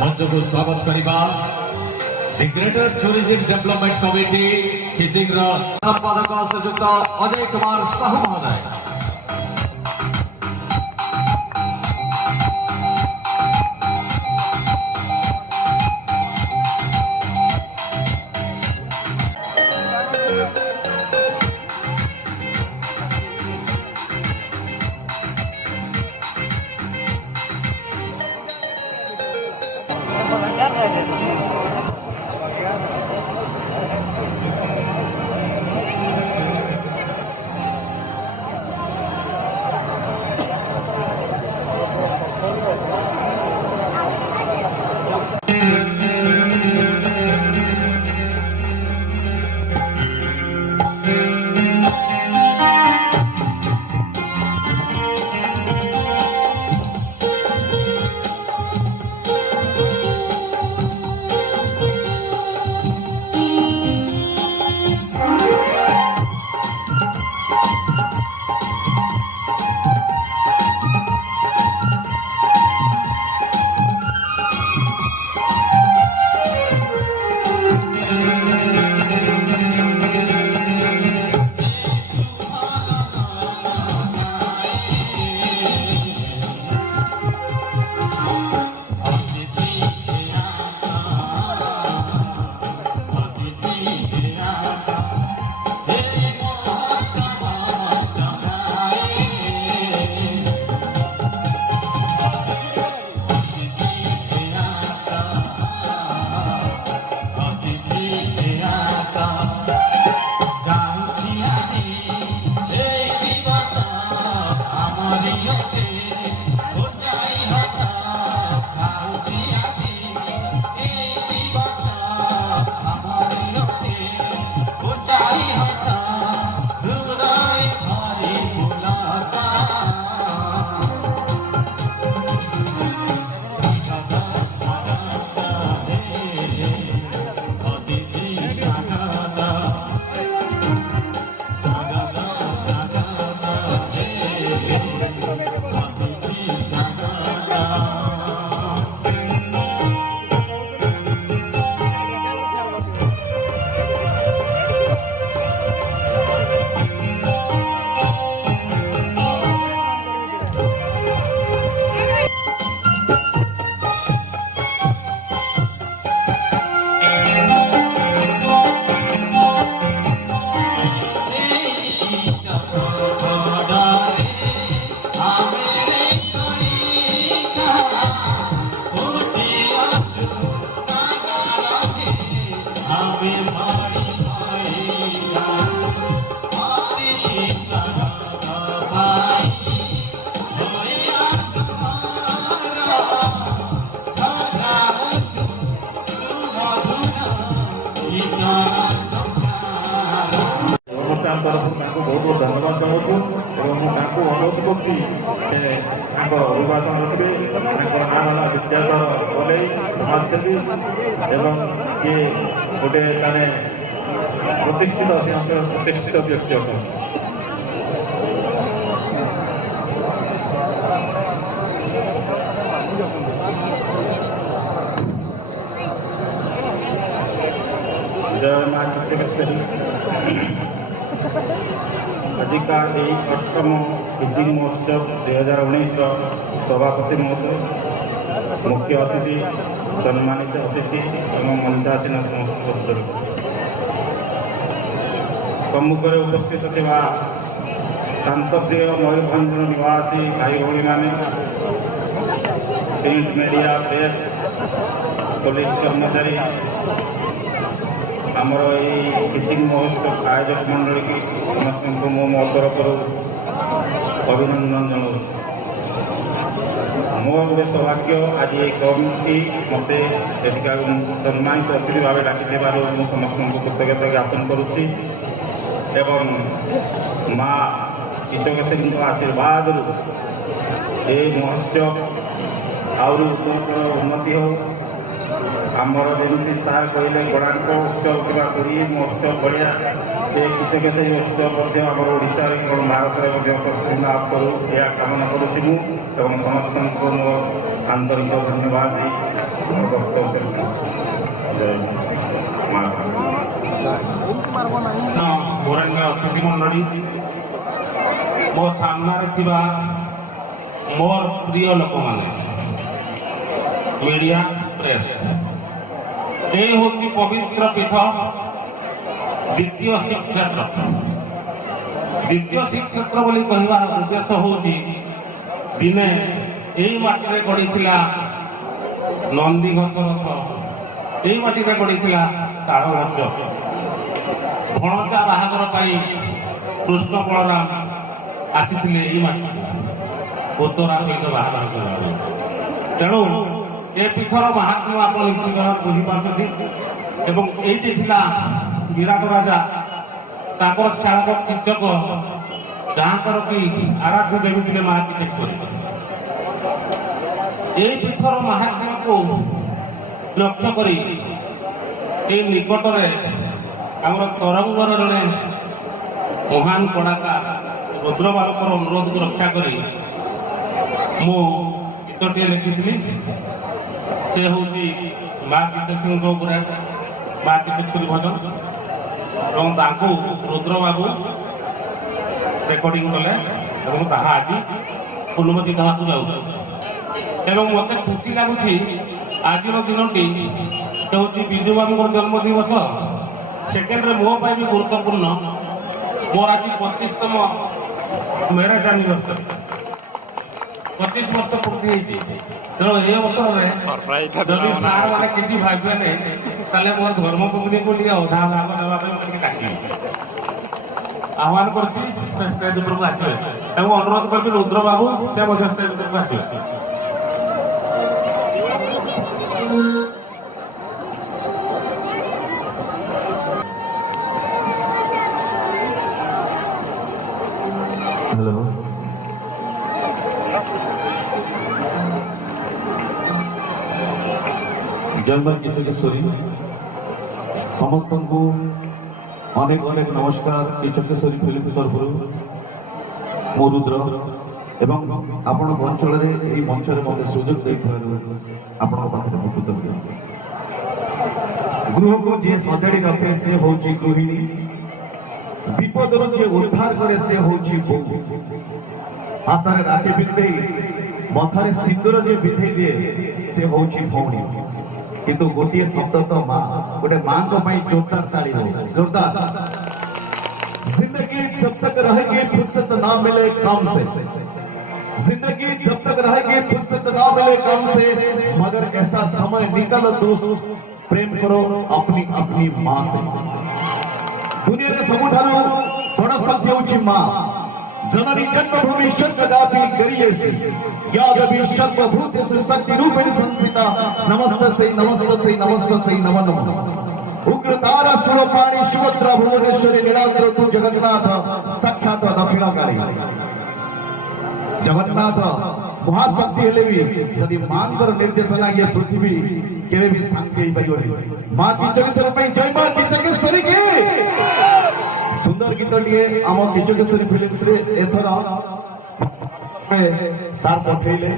मंच को स्वागत करवा greater tourism development committee Khiching संपादक श्रीजुक्त अजय कुमार साहू महोदय। तरफ बहुत बहुत धन्यवाद जनाऊँ और अनुरोध कर अभिभाषण रखिए नाम है विद्याधर बोले समाजसेवी एवं सी गोटे प्रतिष्ठित व्यक्ति अटन। जय माँ आजिका यही अष्टम खिचिंग महोत्सव 2019 सभापति महोदय मुख्य अतिथि सम्मानित अतिथि एवं मंचासीन समस्त सम्मुखें उपस्थित थिबा शांतप्रिय मयूरभंज निवासी भाई भाई माने प्रिंट मीडिया प्रेस पुलिस कर्मचारी आमर ये खिचिंग महोत्सव आयोजक मंडली की समस्त को मो तरफ अभिनंदन जनाऊँ। मोर गोटे सौभाग्य आज ये कमिटी मत सम्मानित अतिथि भाव डाकी समस्त को कृतज्ञता ज्ञापन करुच्ची एवं माँ ईशकेश्वरी आशीर्वाद ये महोत्सव आउरी उन्नति हो आमर जमी सार कहले गणांक उत्सव कि पुरी महोत्सव बढ़िया से कीचकेश्वरी उत्सव आम ओडिशा भारत में लाभ करूँ यह कामना करुँ समस्त आंतरिक धन्यवाद। ବରେଣ୍ୟ ଅତିଥି ମଣ୍ଡଳୀ, ମୋ ସାମ୍ନାରେ ଥିବା ମୋର ପ୍ରିୟ ଲୋକମାନେ, ମିଡ଼ିଆ ପ୍ରେସ୍, এই হচ্ছে পবিত্র পীঠ দ্বিতীয় শ্রীক্ষেত্র। দ্বিতীয় শ্রীক্ষেত্র বলে কহিবার উদ্দেশ্য হচ্ছে দিনে এই মাটিরে গড়িଥିଲା নন্দীঘোষ রଥ, এই মাটিরে গড়িଥିଲା তাଳଧ୍ୱଜ। ଭଣଜା ବାହାଘର ପାଇଁ କୃଷ୍ଣ ବଳରାମ ଆସିଥିଲେ ଏଇ ମାଟିକୁ ଉତ୍ତରା ସହିତ ବାହାଘର କରିବା ପାଇଁ। ତେଣୁ ଏ ପୀଠର ମାହାତ୍ମ୍ୟ ଆପଣ ନିଶ୍ଚିତ ଭାବରେ ବୁଝିପାରୁଛନ୍ତି। ଏବଂ ଏଇଠି ଥିଲା ବିରାଟ ରାଜା, ତାଙ୍କର ଶାଳକ କୀଚକ, ଯାହାଙ୍କର କି ଆରାଧ୍ୟ ଦେବୀ ଥିଲେ ମା କିଚକେଶ୍ୱରୀ। এই ପୀଠର ମାହାତ୍ମ୍ୟକୁ ଲକ୍ଷ୍ୟ କରି এই ନିକଟରେ ଆମର ତରଙ୍ଗର ଜଣେ ମହାନ କଳାକାର ରୁଦ୍ରବାବୁଙ୍କର ଅନୁରୋଧକୁ ରକ୍ଷା କରି ମୁଁ ଗୀତଟିଏ ଲେଖିଥିଲି। ସେ ହେଉଛି ମା କିଚକେଶ୍ୱରୀଙ୍କ ଉପରେ ମା କିଚକେଶ୍ୱରୀ ଭଜନ, ଏବଂ ତାଙ୍କୁ ରୁଦ୍ରବାବୁ ରେକର୍ଡିଂ କଲେ ଏବଂ ତାହା ଆଜି ପୂର୍ଣ୍ଣମତି ଗାଁକୁ ଯାଉଛି। ଏବଂ ମୋତେ ଖୁସି ଲାଗୁଛି ଆଜିର ଦିନଟି ହେଉଛି ବିଜୁବାବୁଙ୍କର ଜନ୍ମଦିବସ। ସେକେଣ୍ଡରେ ମୋ ପାଇଁ ବି ଗୁରୁତ୍ୱପୂର୍ଣ୍ଣ। ମୋର ଆଜି 25ତମ ମ୍ୟାରେଜ୍ ଆନିଭର୍ସରୀ, 25 ବର୍ଷ ପୂର୍ତ୍ତି ହେଇଛି। ତେଣୁ ଏ ଅବସରରେ ଯଦି ସାର୍ ମାନେ କିଛି ଭାବିବେନି ତାହେଲେ ମୋ ଧର୍ମପତ୍ନୀକୁ ଟିକେ ଅଧା ଭାଗ ନେବା ପାଇଁ ଟିକେ ଡାକିବି। ଆହ୍ୱାନ କରୁଛି ସେ ଷ୍ଟେଜ୍ ଉପରକୁ ଆସିବେ ଏବଂ ଅନୁରୋଧ କରିବି ରୁଦ୍ରବାବୁ ସେ ମଧ୍ୟ ଷ୍ଟେଜ୍ ଉପରକୁ ଆସିବେ। हेलो जय मां किचकेश्वरी समस्त को अनेक अनेक नमस्कार। किचकेश्वरी फिल्म तरफ मो रुद्र एवं आपण अंचल मंच मत सुजोग कृतज्ञ। गृह को जी सजाड़ी रखे से हूँ गृहिणी, विपद जे उद्धार करे से हूँ बोऊ, हाथ राखी पिंधे मथारे सिंदूर जे विधे दिए से हूँ भौणी। किंतु गोटे शब्द तो माँ, गोटे माँ को जोरदार ताली हो, जोरदार। जिंदगी जब तक रहेगी फुर्सत ना मिले काम से, जिंदगी जब तक रहेगी फुर्सत ना मिले काम से, मगर ऐसा समय निकालो दोस्त प्रेम करो अपनी अपनी माँ से। दुनिया के सबुठारो बड़ शक्ति होची माँ, जननी जन्मभूमि स्वर्गदापि गरियसी, यादवि सर्वभूतेषु शक्ति रूपेण संस्थिता। नमस्तस्यै नमस्तस्यै नमस्तस्यै नमो नमः। उग्रतारा सुरपाणी सुभद्रा भुवनेश्वरी नीलाद्र तु जगन्नाथ साक्षात दक्षिणकाली। जगन्नाथ महाशक्ति हेले भी जदि मांकर निर्देशना ये पृथ्वी केवे भी शांति ही परिवनी। मां किचकेश्वरी पे जय मां किचकेश्वरी की। सुंदर गीत टिए आम किचकेश्वरी फिल्म्स रे एथर सार पठेले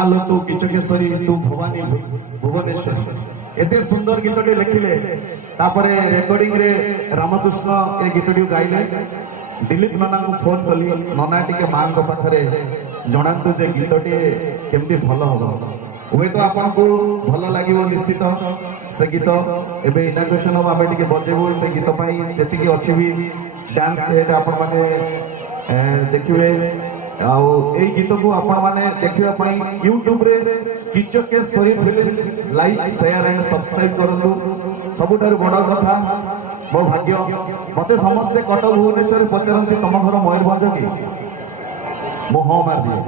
आलो तू किचकेश्वरी तू भवानी भुवनेश्वरी। एते सुंदर गीत टिए लिखिले, तापरे रेकॉर्डिंग रे रामकृष्ण ए गीत टिए गाइले। दिलीप नाना को फोन कली, नाना टिके मां को पाखरे जणांतु जे गीत टिए केमती भलो हो। हुए तो आपन को भलो लागिवो निश्चित। से गीत एबे इनाग्रेशन हम आबे टिके बजेबो। से गीत पई जति की अछि भी डांस हेट आपन माने देखिबे। आ ए गीत को आपन माने देखिबा पई YouTube रे Kichakeshwari films like share and subscribe करंतु। सबुठार बड़ कथा मो भाग्य मते समस्ते कटक भुवनेश्वर पचारती तुम घर मयूरभंज कि मु हाँ मार दिए।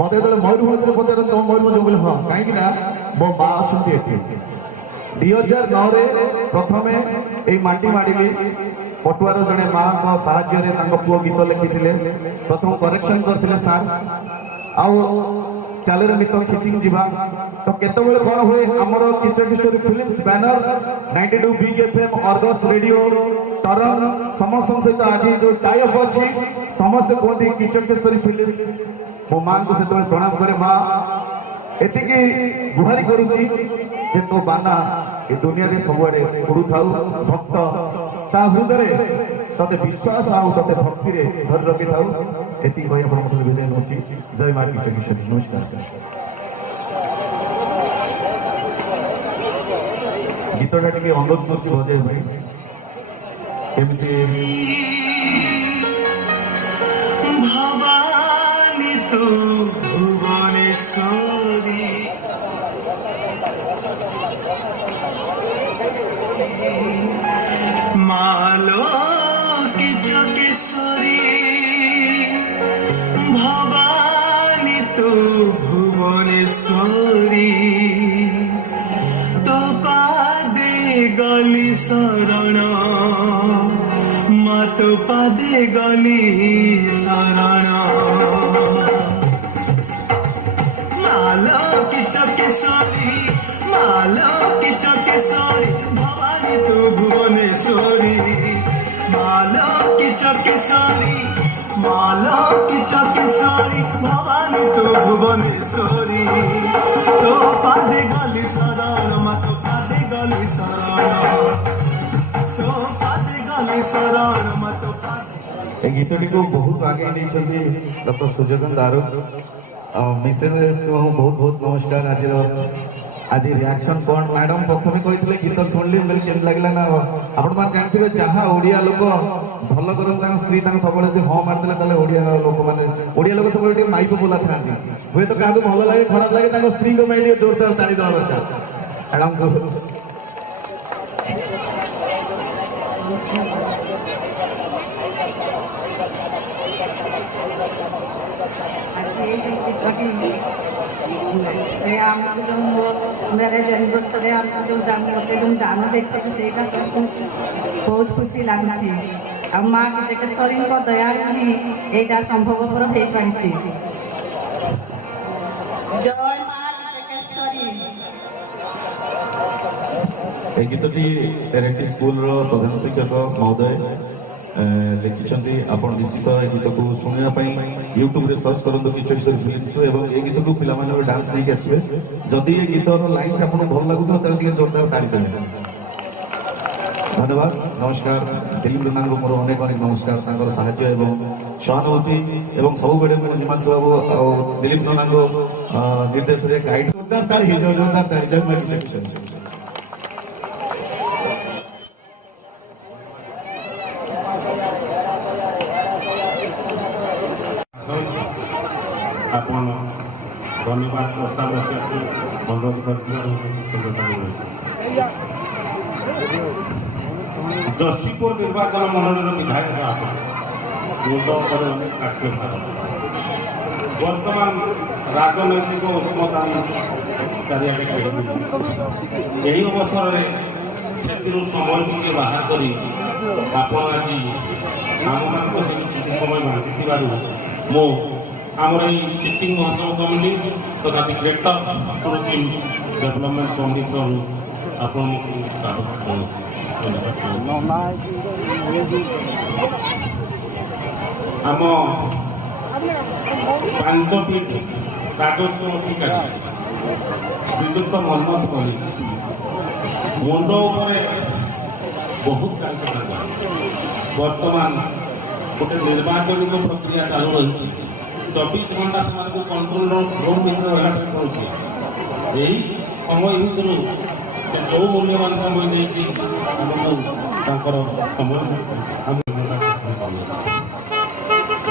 मत जो मयूरभंज पचार तुम मयूरभंज बोले हाँ कहीं मो माँ अच्छा 2009 प्रथम ये माटी माड़ी पटुआर जड़े माँ साहाय्य पुओ गीत लिखी प्रथम करेक्शन करते सार आउ चालेर मित खिचिंग जीवा तो केतबेले कोन होए हमर Kichakeshwari films banner 92 big FM अर्गस रेडियो तरंग समस्त सहित आज जो टाई अप अछि समस्त कोठी किचकेश्वरी फिल्म्स मो मां को सेतबेले प्रणाम करे। मां ଏତିକି ଗୁହାରି କରୁଛି ଯେ ତୋ ବାନା ଏ ଦୁନିଆରେ ସବୁଆଡେ ଉଡୁଥାଉ। ଭକ୍ତ ତା ହୃଦୟରେ ତତେ ବିଶ୍ୱାସ ଆଉ ତତେ ଭକ୍ତିରେ ଧରି ରଖିଥାଉ। ଏତିକି କହି ଆପଣଙ୍କ ଠାରୁ ବିଦାୟ ନେଉଛି। ଜୟ ମା କିଚକେଶ୍ୱରୀ। ନମସ୍କାର। ଗୀତଟା ଟିକେ ଅନୁରୋଧ କରୁଛି ବଜେଇବା ପାଇଁ। କେମିତି भवानी तू भुवनेश्वरी मालो की चकेश्वरी भवानी तू भुवनेश्वरी तो पादे गली शरण मत पादे गली शरण मालो की चकेश्वरी भवानी तू भुवनेश्वरी मालो की चकेश्वरी भवानी तू भुवनेश्वरी तो पादे गली शरण मत पादे गली शरण तो पादे गली शरण मत पादे ଏ ଗୀତଟିକୁ ବହୁତ ଆଗେଇ ନେଇଛନ୍ତି ଡକ୍ଟର ସୂର୍ଯ୍ୟକାନ୍ତ ଆରୋଗ। ମିସେସକୁ ବହୁତ ବହୁତ ନମସ୍କାର। ଆଜି ରିଆକ୍ସନ କ'ଣ ମ୍ୟାଡମ ପ୍ରଥମେ କହିଥିଲେ ଗୀତ ଶୁଣିଲି ବୋଲି କେମିତି ଲାଗିଲା ନା ଆପଣମାନେ ଜାଣିଥିବେ ଯାହା ଓଡ଼ିଆ ଲୋକ ଭଲ କରନ୍ତି ତାଙ୍କ ସ୍ତ୍ରୀ ତାଙ୍କ ସବୁବେଳେ ଯଦି ହଁ ମାରିଦେଲେ ତାହେଲେ ଓଡ଼ିଆ ଲୋକ ସବୁବେଳେ ଟିକେ ମାଇପ ବୋଲା ଥାନ୍ତି। ହୁଏତ କାହାକୁ ଭଲ ଲାଗେ ଖରାପ ଲାଗେ ତାଙ୍କ ସ୍ତ୍ରୀଙ୍କ ପାଇଁ ଟିକେ ଜୋରଦାର ତାଳି ଦେବା ଦରକାର। ମ୍ୟାଡମଙ୍କୁ से आमको जो मैरेज एनिवर्सरी आमको जो मत जो दान देखते ସେଇଟା बहुत खुशी लगुଛି। आ माँ किचकेश्वरी दयारू ही यहाँ संभवपर हो पारी। जय माँ किचकेश्वरी। এই গীতটি এরএনটি স্কুলর প্রধান শিক্ষক মহোদয় লিখিଛନ୍ତି। ଆପଣ ନିଶ୍ଚିତ ଏ ଗୀତକୁ ଶୁଣିବା ପାଇଁ ୟୁଟ୍ୟୁବରେ ସର୍ଚ୍ଚ କରନ୍ତୁ କିଚକେଶ୍ୱରୀ ଫିଲ୍ମସକୁ ଏବଂ ଏ ଗୀତକୁ ପିଲାମାନେ ଡାନ୍ସ ନେଇକି ଆସିବେ। ଯଦି ଏ ଗୀତର ଲାଇନ୍ସ ଆପଣଙ୍କୁ ଭଲ ଲାଗୁଥିବ ତାହେଲେ ଟିକେ ଜୋରଦାର ତାଳି ଦେବେ। ଧନ୍ୟବାଦ। ନମସ୍କାର। ଦିଲ୍ଲୀପ ରଣାଙ୍କୁ ମୋର ଅନେକ ଅନେକ ନମସ୍କାର। ତାଙ୍କର ସାହାଯ୍ୟ ଏବଂ ସହାନୁଭୂତି ଏବଂ ସବୁବେଳେ ମୁଁ ହିମାଂଶୁ ବାବୁ ଆଉ ଦିଲ୍ଲୀପ ରଣାଙ୍କ ନିର୍ଦ୍ଦେଶରେ ଗାଇଡ୍ ଜୋରଦାର ତାଳି ହେଇଯାଉ। ଜୋରଦାର ତାଳି। ଜୟ ମା କିଚକେଶ୍ୱରୀ। ଆପଣ ଧନ୍ୟବାଦ ପ୍ରସ୍ତାବ ରଖିବାକୁ ଅନୁରୋଧ କରିଥିବାରୁ ଯଶୀପୁର ନିର୍ବାଚନ ମଣ୍ଡଳୀର ବିଧାୟକ ଆପଣ ମୁଣ୍ଡ ଉପରେ ଅନେକ କାର୍ଯ୍ୟଭାର ବର୍ତ୍ତମାନ ରାଜନୈତିକ ଉଷ୍ମତା ଚାରିଆଡ଼େ ଖେଳୁଛି। ଏହି ଅବସରରେ ସେଥିରୁ ସମୟ ଟିକେ ବାହାର କରି ଆପଣ ଆଜି ଆମମାନଙ୍କ ସହିତ କିଛି ସମୟ ବାଣ୍ଟିଥିବାରୁ ମୁଁ ଆମର এই টিচিং মহাসভা কমিটি তথা দি গ্রেটর টুরিজম ডেভেলপমেন্ট কমিটির ଆପଣଙ୍କୁ ଆମ 5ଟି ରାଜସ୍ୱ ଅଧିକାରୀ ଶ୍ରୀଯୁକ୍ତ ମନ୍ମଥ କଲି ମୁଣ୍ଡ ଉପରେ ବହୁତ କାର୍ଯ୍ୟ ବର୍ତ୍ତମାନ ଗୋଟେ ନିର୍ବାଚନିକ ପ୍ରକ୍ରିୟା ଚାଲୁ ରହିଛି। 24 ଘଣ୍ଟା ସେମାନଙ୍କୁ କଣ୍ଟ୍ରୋଲ ରୁମ୍ ଭିତରେ ରହିବା ପାଇଁ ପଡ଼ୁଛି। ଏହି ସମୟ ଭିତରୁ ସେ ଯେଉଁ ମୂଲ୍ୟବାନ ସମୟ ନେଇକି ଆମକୁ ତାଙ୍କର ସମୟ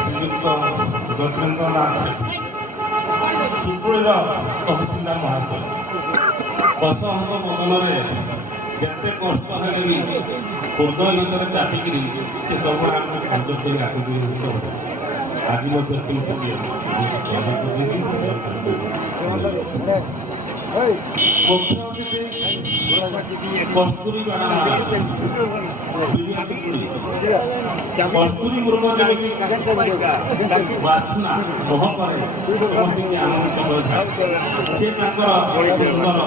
ଶ୍ରୀଯୁକ୍ତ ଯତୀନ୍ଦ୍ର ନାଥ ସେଠୀ ସୁପ୍ରିର ତହସିଲଦାର ମହାଶୟ ହସ ହସ ବଦନରେ ଯେତେ କଷ୍ଟ ହେଲେ ବି ହୃଦୟ ଭିତରେ ଚାପିକିରି ସେ ସବୁବେଳେ ଆମକୁ ସାହାଯ୍ୟ କରି ଆସୁଛି। ଆଜି ମଧ୍ୟ ସେମିତି କସ୍ତୁରୀ କସ୍ତୁରୀ ମୃଗ ଯେମିତି ବାସ୍ନା ମହକରେ ସମସ୍ତଙ୍କୁ ଆନନ୍ଦିତ କରିଥାଏ। ସେ ତାଙ୍କର ସୁନ୍ଦର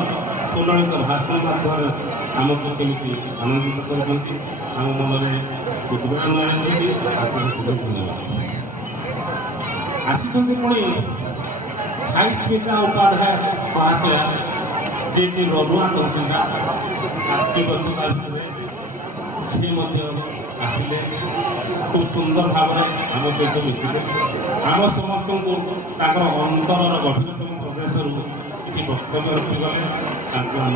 ସୁଲଳିତ ଭାଷଣ ମାଧ୍ୟମରେ ଆମକୁ କେମିତି ଆନନ୍ଦିତ କରିଛନ୍ତି। ଆମ ମନରେ ଉଦ୍ବେଳନ ଆଣିଛନ୍ତି। ଧନ୍ୟବାଦ। ଆସିଛନ୍ତି ପୁଣି ସାଇ ସ୍ମିତା ଉପାଧ୍ୟାୟ ପାସ୍ ଯିଏକି ରଘୁଆ ତହସିଲଦାର କାର୍ଯ୍ୟ ବ୍ୟସ୍ତତା ଭିତରେ ସେ ମଧ୍ୟ ଆସିଲେ ଖୁବ୍ ସୁନ୍ଦର ଭାବରେ ଆମ ସହିତ ମିଶିଲେ ଆମ ସମସ୍ତଙ୍କୁ ତାଙ୍କର ଅନ୍ତରର ଗଭୀରତମ ପ୍ରଦେଶରୁ କିଛି ବକ୍ତବ୍ୟ ରଖିଗଲେ ତାଙ୍କୁ ଆମ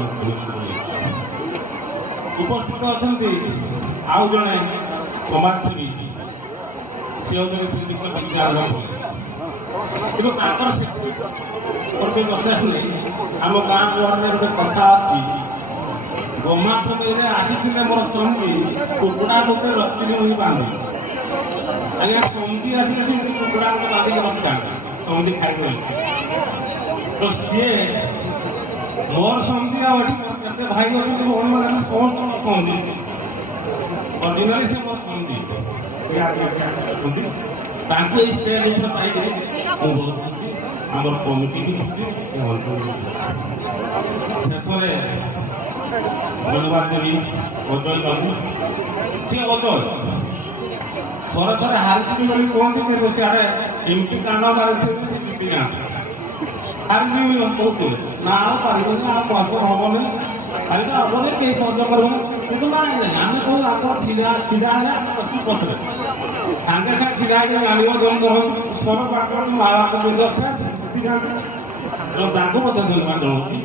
ଉପସ୍ଥିତ ଅଛନ୍ତି ଆଉ ଜଣେ ସମାଜସେବୀ ସେ ହେଉଛନ୍ତି ଶ୍ରୀଯୁକ୍ତ ବିଦ୍ୟାଧର କିନ୍ତୁ ତାଙ୍କର ଗୋଟେ କଥା ଶୁଣେ ଆମ ଗାଁ ଦୁଆରରେ ଗୋଟେ କଥା ଅଛି ଗୋମାଠରେ ଆସିଥିଲେ ମୋର ସ୍ୱାମୀ କୁକୁଡ଼ା ଗୋଟେ ରଖିଲି ମୁଇଁ ବାନ୍ଧି ଆଜ୍ଞା ସନ୍ଧି ଆସିଲେ ସେମିତି କୁକୁଡ଼ା ଗୋଟେ ବାନ୍ଧିକି ରଖିଥାନ୍ତି ସନ୍ଧି ଖାଇବେ ତ ସିଏ ମୋର ସନ୍ଧି ଆଉ ଏଠି କେତେ ଭାଇ ଅଛନ୍ତି ଭଉଣୀମାନେ ସମସ୍ତଙ୍କ ସନ୍ଧି ଅରିଜିନାଲି ସେ ମୋର ସନ୍ଧି ଅଛନ୍ତି ତାଙ୍କୁ ଏଇ ଷ୍ଟେଜ୍ ଉପରେ ପାଇକରି ମୁଁ ବହୁତ ଖୁସି ଆମର କମିଟି ବି ଖୁସି ଶେଷରେ ଧନ୍ୟବାଦ ଦେବି ଅଜୟ ବାବୁ ସେ ଅଜୟ ଥରେ ଥରେ ହାରିଯିବି ବୋଲି କୁହନ୍ତି କିନ୍ତୁ ସିଆଡ଼େ ଏମିତି କାଣ୍ଡ ମାରିଥିବେ ସେ ଜିତି ଯାଆନ୍ତି ହାରିଯିବି କହୁଥିଲେ ନା ଆଉ ପାରିବନି ଆଉ କଷ୍ଟ ହବନି ଖାଲି ତ ହବନି କେହି ସହଜ କରିବନି କିନ୍ତୁ ନାଇଁ ଆମେ କହୁ ଆଗ ଛିଡ଼ା ହେଲେ ଆମେ ପ୍ରତି ପଛରେ ସାଙ୍ଗେ ସାଙ୍ଗେ ଛିଡ଼ା ହେଇକି ଆଣିବ ଜଣେ ସ୍ୱର ପାଠ ମା ବାପ শেষ ଜିତି ଯାଆନ୍ତି ତାଙ୍କୁ ମଧ୍ୟ ଧନ୍ୟବାଦ ଜଣାଉଛି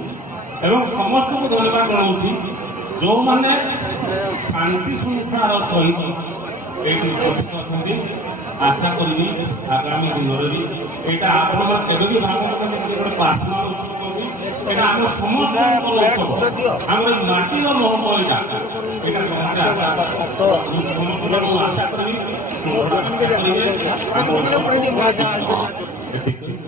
ଏବଂ ସମସ୍ତଙ୍କୁ ଧନ୍ୟବାଦ ଜଣାଉଛି ଯେଉଁମାନେ ଶାନ୍ତି ଶୃଙ୍ଖଳାର ସହିତ ଏଇଠି ଉପସ୍ଥିତ ଅଛନ୍ତି ଆଶା କରିବି ଆଗାମୀ ଦିନରେ ବି ଏଇଟା ଆପଣଙ୍କର କେବେ ବି ଭାବନା ଗୋଟେ ପାର୍ସନାଲ ଉତ୍ସବ ଅଛି ଏଇଟା ଆମ ସମସ୍ତଙ୍କର ଉତ୍ସବ ଆମର ଏଇ ମାଟିର ମହକ ଏଇଟା ସମସ୍ତେ ଆଶା କରିବି ଏତିକି